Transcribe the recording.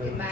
เป็นใบ